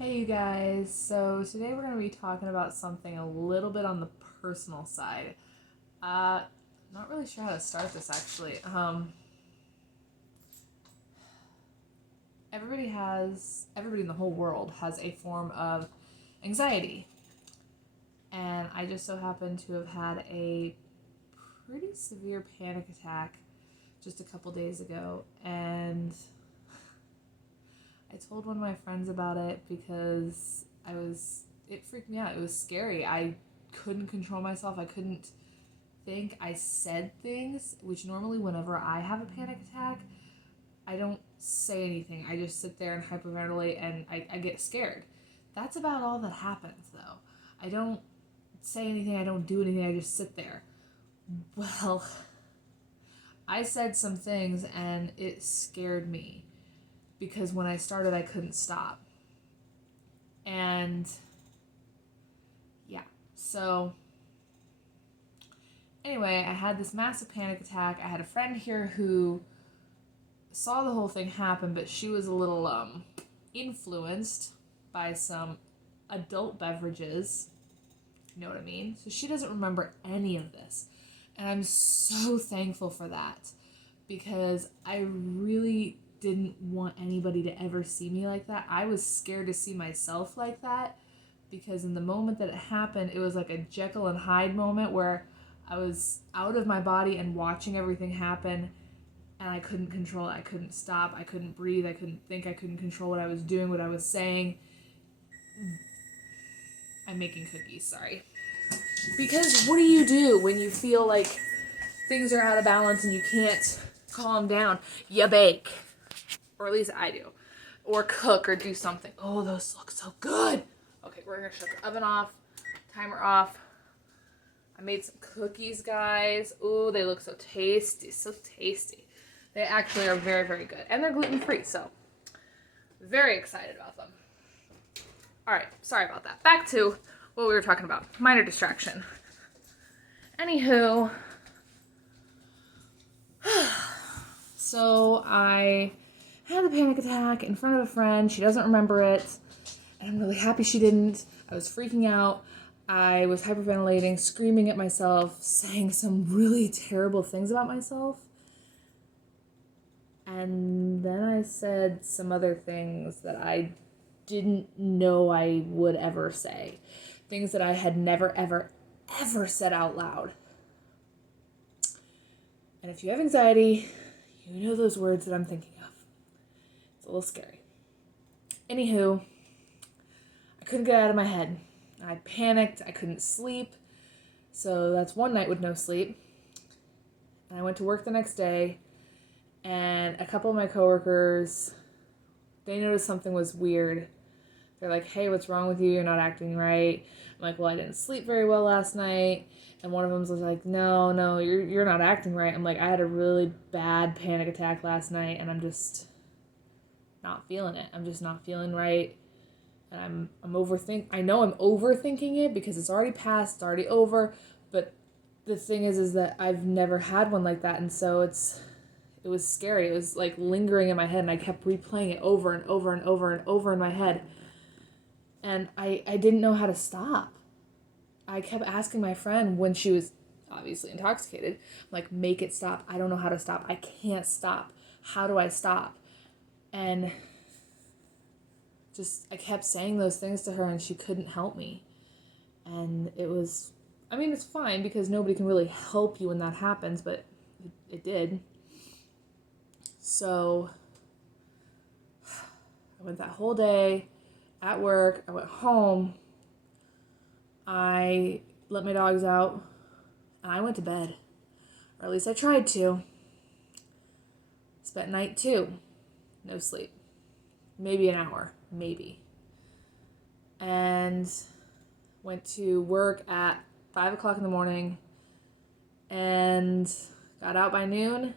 Hey you guys, so today we're going to be talking about something a little bit on the personal side. Uh, Not really sure how to start this actually. Everybody in the whole world has a form of anxiety. And I just so happen to have had a pretty severe panic attack just a couple days ago. And I told one of my friends about it because it freaked me out. It was scary. I couldn't control myself. I couldn't think. I said things, which normally, whenever I have a panic attack, I don't say anything. I just sit there and hyperventilate and I get scared. That's about all that happens, though. I don't say anything. I don't do anything. I just sit there. Well, I said some things and it scared me because when I started, I couldn't stop. And yeah, so anyway, I had this massive panic attack. I had a friend here who saw the whole thing happen, but she was a little influenced by some adult beverages. You know what I mean? So she doesn't remember any of this. And I'm so thankful for that because I really didn't want anybody to ever see me like that. I was scared to see myself like that because in the moment that it happened, it was like a Jekyll and Hyde moment where I was out of my body and watching everything happen and I couldn't control it. I couldn't stop. I couldn't breathe. I couldn't think. I couldn't control what I was doing, what I was saying. I'm making cookies, sorry. Because what do you do when you feel like things are out of balance and you can't calm down? You bake. Or at least I do. Or cook or do something. Oh, those look so good. Okay, we're going to shut the oven off. Timer off. I made some cookies, guys. Ooh, they look so tasty. So tasty. They actually are very, very good. And they're gluten-free, so very excited about them. All right, sorry about that. Back to what we were talking about. Minor distraction. Anywho, so I had a panic attack in front of a friend. She doesn't remember it. And I'm really happy she didn't. I was freaking out. I was hyperventilating, screaming at myself, saying some really terrible things about myself. And then I said some other things that I didn't know I would ever say. Things that I had never, ever, ever said out loud. And if you have anxiety, you know those words that I'm thinking of. It's a little scary. Anywho, I couldn't get out of my head. I panicked. I couldn't sleep. So that's one night with no sleep. And I went to work the next day, and a couple of my coworkers, they noticed something was weird. They're like, hey, what's wrong with you? You're not acting right. I'm like, well, I didn't sleep very well last night. And one of them was like, no, you're not acting right. I'm like, I had a really bad panic attack last night, and I'm just not feeling it. I'm just not feeling right. And I know I'm overthinking it because it's already passed, it's already over. But the thing is that I've never had one like that, and so it was scary. It was like lingering in my head, and I kept replaying it over and over and over and over in my head. And I didn't know how to stop. I kept asking my friend when she was obviously intoxicated, like, make it stop. I don't know how to stop. I can't stop. How do I stop? And I kept saying those things to her and she couldn't help me. And it's fine because nobody can really help you when that happens, but it did. So I went that whole day at work. I went home. I let my dogs out and I went to bed. Or at least I tried to. Spent night 2. No sleep. Maybe an hour. Maybe. And went to work at 5 o'clock in the morning and got out by noon.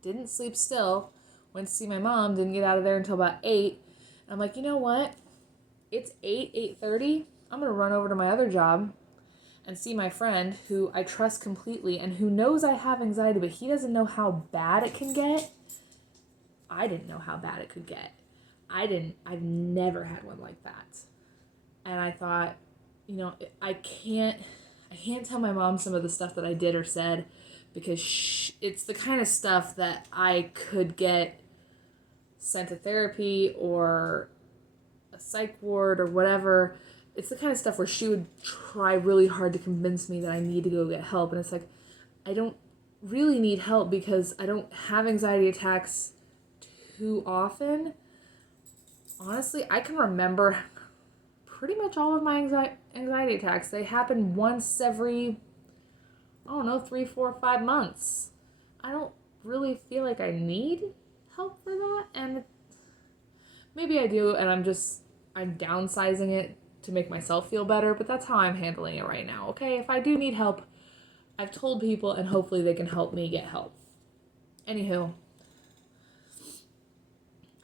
Didn't sleep still. Went to see my mom. Didn't get out of there until about 8. I'm like, you know what? It's 8:30. I'm going to run over to my other job and see my friend who I trust completely and who knows I have anxiety, but he doesn't know how bad it can get. I didn't know how bad it could get. I've never had one like that. And I thought, I can't tell my mom some of the stuff that I did or said because it's the kind of stuff that I could get sent to therapy or a psych ward or whatever. It's the kind of stuff where she would try really hard to convince me that I need to go get help. And it's like, I don't really need help because I don't have anxiety attacks too often. Honestly, I can remember pretty much all of my anxiety attacks. They happen once every, 3, 4, 5 months. I don't really feel like I need help for that. And maybe I do, and I'm downsizing it to make myself feel better, but that's how I'm handling it right now, okay? If I do need help, I've told people, and hopefully they can help me get help. Anywho,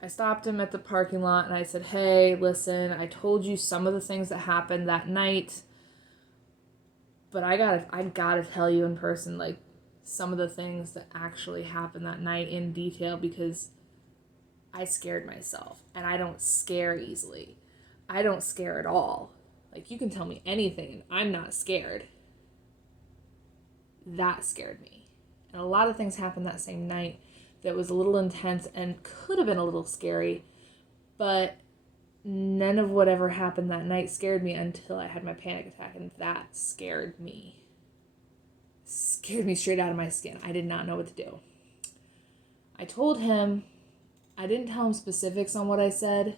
I stopped him at the parking lot, and I said, hey, listen, I told you some of the things that happened that night, but I gotta tell you in person, like, some of the things that actually happened that night in detail, because I scared myself, and I don't scare easily. I don't scare at all. Like, you can tell me anything, and I'm not scared. That scared me. And a lot of things happened that same night that was a little intense and could have been a little scary, but none of whatever happened that night scared me until I had my panic attack, and that scared me. Scared me straight out of my skin. I did not know what to do. I told him, I didn't tell him specifics on what I said,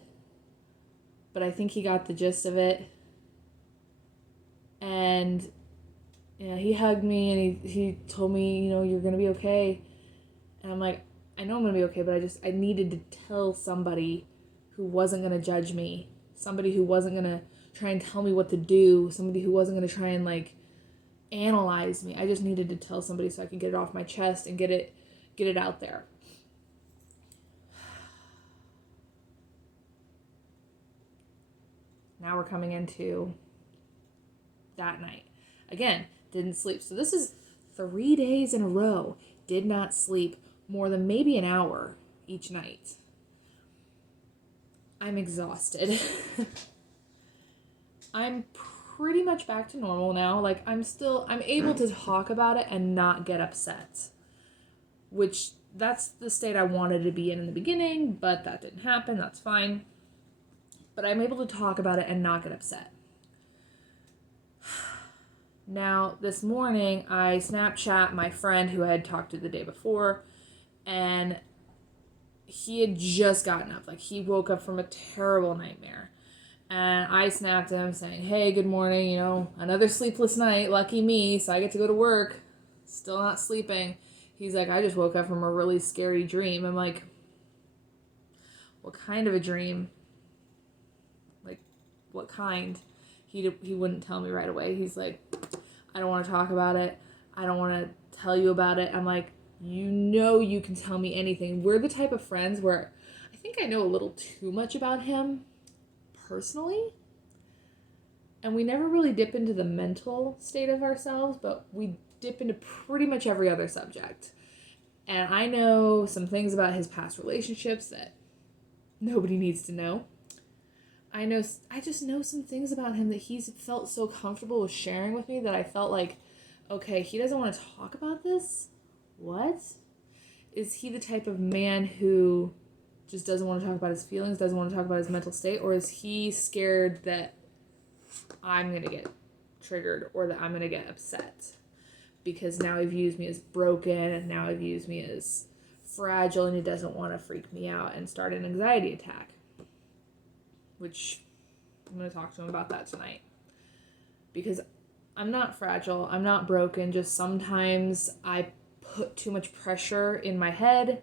but I think he got the gist of it. And he hugged me and he told me, you're going to be okay. And I'm like, I know I'm going to be okay, but I needed to tell somebody who wasn't going to judge me, somebody who wasn't going to try and tell me what to do, somebody who wasn't going to try and analyze me. I just needed to tell somebody so I could get it off my chest and get it out there. Now we're coming into that night. Again, didn't sleep. So this is 3 days in a row. Did not sleep more than maybe an hour each night. I'm exhausted. I'm pretty much back to normal now. I'm able to talk about it and not get upset. Which, that's the state I wanted to be in the beginning, but that didn't happen. That's fine. But I'm able to talk about it and not get upset. Now, this morning, I Snapchat my friend who I had talked to the day before, and he had just gotten up. He woke up from a terrible nightmare. And I snapped him saying, hey, good morning, another sleepless night, lucky me, so I get to go to work, still not sleeping. He's like, I just woke up from a really scary dream. I'm like, what kind of a dream? What kind? He wouldn't tell me right away. He's like, I don't want to talk about it. I don't want to tell you about it. I'm like, you can tell me anything. We're the type of friends where I think I know a little too much about him personally. And we never really dip into the mental state of ourselves, but we dip into pretty much every other subject. And I know some things about his past relationships that nobody needs to know. I just know some things about him that he's felt so comfortable with sharing with me that I felt like, okay, he doesn't want to talk about this? What? Is he the type of man who just doesn't want to talk about his feelings, doesn't want to talk about his mental state, or is he scared that I'm going to get triggered or that I'm going to get upset? Because now he views me as broken and now he views me as fragile and he doesn't want to freak me out and start an anxiety attack. Which I'm going to talk to him about that tonight. Because I'm not fragile, I'm not broken, just sometimes I put too much pressure in my head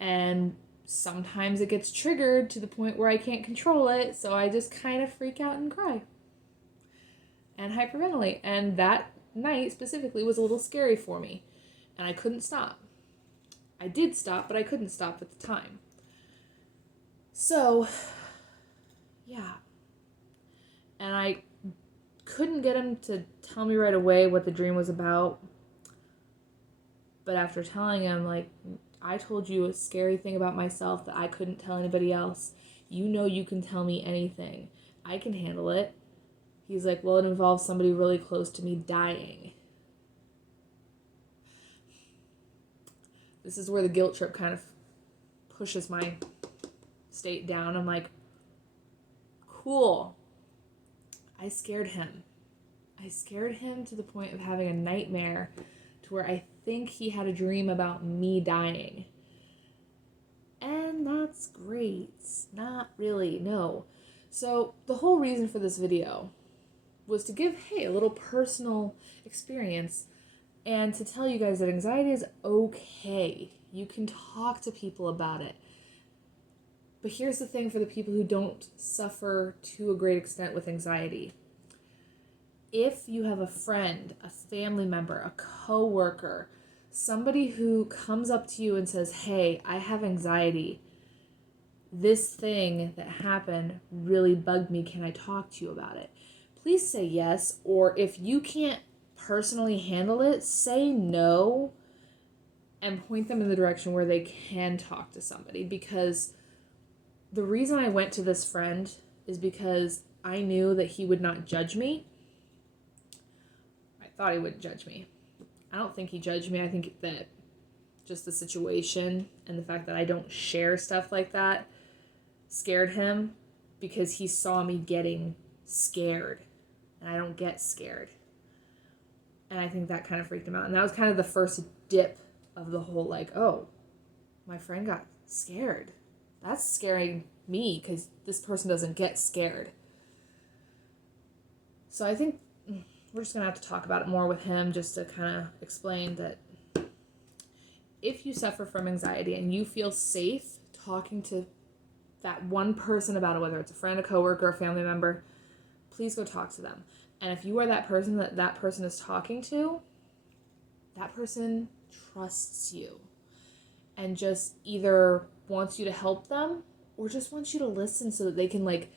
and sometimes it gets triggered to the point where I can't control it, so I just kind of freak out and cry. And hyperventilate. And that night specifically was a little scary for me. And I couldn't stop. I did stop, but I couldn't stop at the time. So, yeah. And I couldn't get him to tell me right away what the dream was about. But after telling him, I told you a scary thing about myself that I couldn't tell anybody else. You know you can tell me anything. I can handle it. He's like, well, it involves somebody really close to me dying. This is where the guilt trip kind of pushes my state down. I'm like, cool. I scared him. I scared him to the point of having a nightmare to where I think he had a dream about me dying. And that's great. Not really, no. So the whole reason for this video was to give, hey, a little personal experience and to tell you guys that anxiety is okay. You can talk to people about it. But here's the thing for the people who don't suffer to a great extent with anxiety. If you have a friend, a family member, a coworker, somebody who comes up to you and says, hey, I have anxiety. This thing that happened really bugged me. Can I talk to you about it? Please say yes. Or if you can't personally handle it, say no and point them in the direction where they can talk to somebody. Because the reason I went to this friend is because I knew that he would not judge me. I thought he wouldn't judge me. I don't think he judged me. I think that just the situation and the fact that I don't share stuff like that scared him because he saw me getting scared. And I don't get scared. And I think that kind of freaked him out. And that was kind of the first dip of the whole, like, oh, my friend got scared. That's scaring me because this person doesn't get scared. So I think we're just going to have to talk about it more with him just to kind of explain that if you suffer from anxiety and you feel safe talking to that one person about it, whether it's a friend, a coworker, a family member, please go talk to them. And if you are that person that person is talking to, that person trusts you and just either wants you to help them or just wants you to listen so that they can like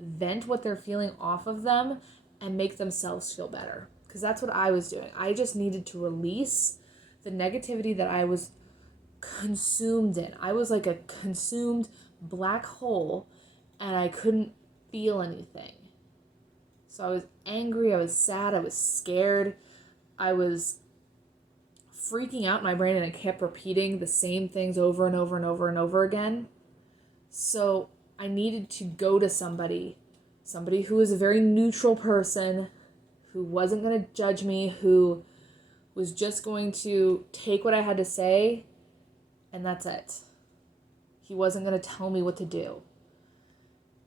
vent what they're feeling off of them and make themselves feel better. Because that's what I was doing. I just needed to release the negativity that I was consumed in. I was like a consumed black hole and I couldn't feel anything. So I was angry, I was sad, I was scared, I was freaking out in my brain and I kept repeating the same things over and over and over and over again. So I needed to go to somebody who was a very neutral person, who wasn't going to judge me, who was just going to take what I had to say, and that's it. He wasn't going to tell me what to do.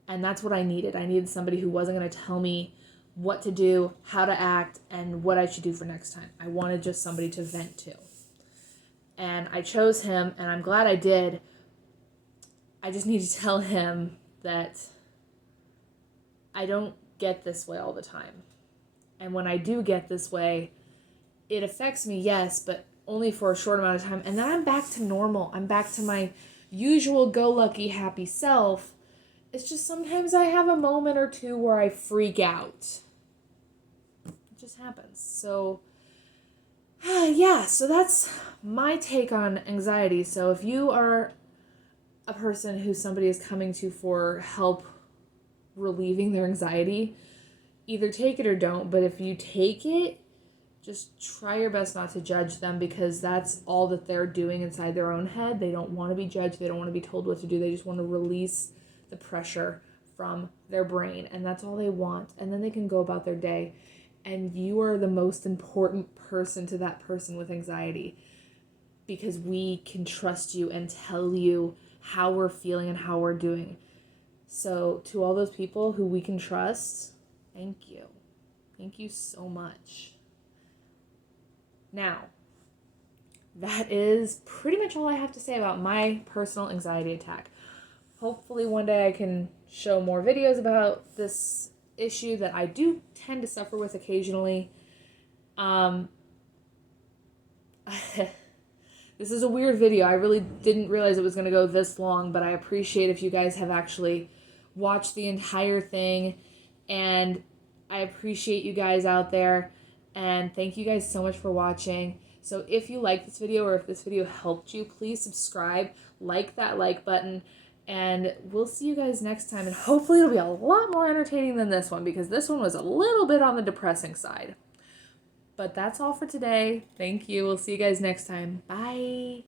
And that's what I needed. I needed somebody who wasn't going to tell me what to do, how to act, and what I should do for next time. I wanted just somebody to vent to. And I chose him, and I'm glad I did. I just need to tell him that I don't get this way all the time. And when I do get this way, it affects me, yes, but only for a short amount of time. And then I'm back to normal. I'm back to my usual go-lucky, happy self. It's just sometimes I have a moment or two where I freak out. It just happens. So, yeah, so that's my take on anxiety. So if you are a person who somebody is coming to for help relieving their anxiety, either take it or don't. But if you take it, just try your best not to judge them because that's all that they're doing inside their own head. They don't want to be judged. They don't want to be told what to do. They just want to release the pressure from their brain, and that's all they want. And then they can go about their day. And you are the most important person to that person with anxiety because we can trust you and tell you how we're feeling and how we're doing. So to all those people who we can trust, thank you. Thank you so much. Now, that is pretty much all I have to say about my personal anxiety attack. Hopefully one day I can show more videos about this issue that I do tend to suffer with occasionally. This is a weird video. I really didn't realize it was going to go this long, but I appreciate if you guys have actually watched the entire thing, and I appreciate you guys out there, and thank you guys so much for watching. So if you like this video or if this video helped you, please subscribe, like that like button, And we'll see you guys next time. And hopefully it'll be a lot more entertaining than this one, because this one was a little bit on the depressing side. But that's all for today. Thank you. We'll see you guys next time. Bye.